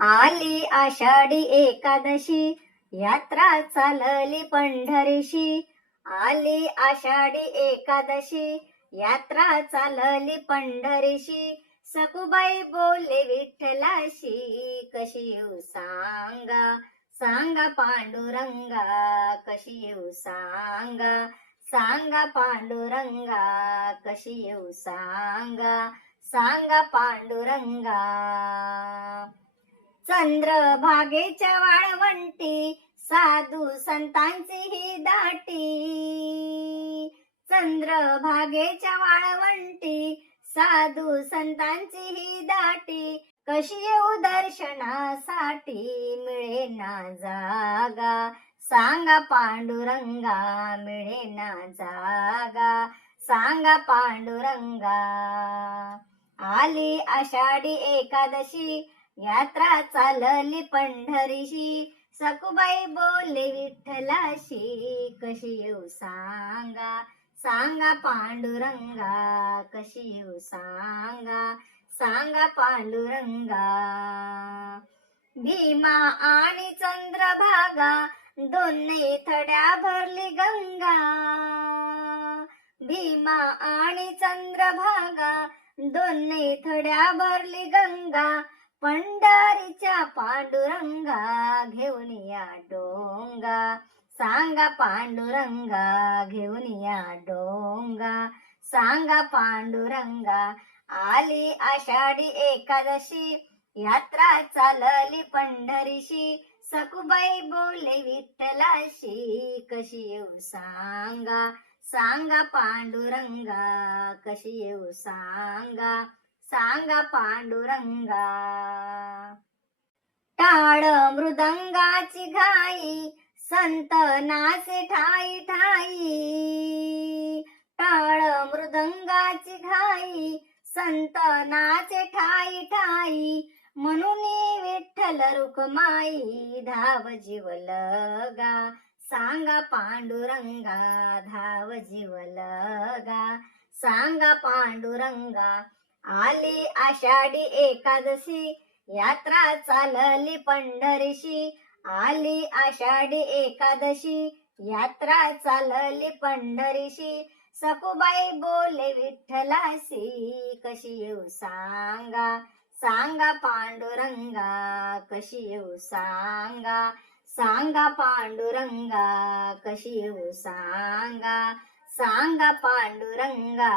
आली आषाढी एकादशी यात्रा चालली पंढरीशी. आली आषाढी एकादशी यात्रा चालली पंढरीशी. सकुबाई बोले विठ्ठलाशी कशी येऊ सांगा? सांगा पांडुरंगा कशी येऊ सांगा? सांगा पांडुरंगा कशी येऊ सांगा? सांगा पांडुरंगा. चंद्रभागेच्या वाळवंटी साधू संतांची ही दाटी. चंद्रभागेच्या वाळवंटी साधू संतांची ही दाटी. कशी येऊ दर्शनासाठी मिळे ना जागा? सांगा पांडुरंगा मिळे ना जागा. सांगा पांडुरंगा. आली आषाढी एकादशी यात्रा चालली पंढरीशी. सकुबाई बोले विठ्ठलाशी कशी येऊ सांगा? सांगा पांडुरंगा कशी येऊ सांगा? सांगा पांडुरंगा. भीमा आणि चंद्रभागा दोन्ही थड्या भरली गंगा. भीमा आणि चंद्रभागा दोन्ही थड्या भरली गंगा. पंढरीच्या पांडुरंगा घेऊन या डोंगा. सांगा पांडुरंगा घेऊन या डोंगा. सांगा पांडुरंगा आली आषाढी एकादशी. यात्रा चालली पंढरीशी. सकुबाई बोले विठ्ठलाशी कशी येऊ सांगा? सांगा पांडुरंगा कशी येऊ सांगा? सांगा पांडुरंगा. टाळ मृदंगाची घाई संत नाचे ठाई ठाई. टाळ मृदंगाची घाई संत नाचे ठाई ठाई. म्हणून विठ्ठल रुकमाई धाव जीवलगा सांगा पांडुरंगा धाव जीवलगा सांगा पांडुरंगा आली आषाढी एकादशी. यात्रा चालली पंढरीशी. आली आषाढी एकादशी. यात्रा चालली पंढरीशी. सकुबाई बोले विठ्ठलासी कशी येऊ सांगा? सांगा पांडुरंगा कशी येऊ सांगा? सांगा पांडुरंगा कशी येऊ सांगा? सांगा पांडुरंगा.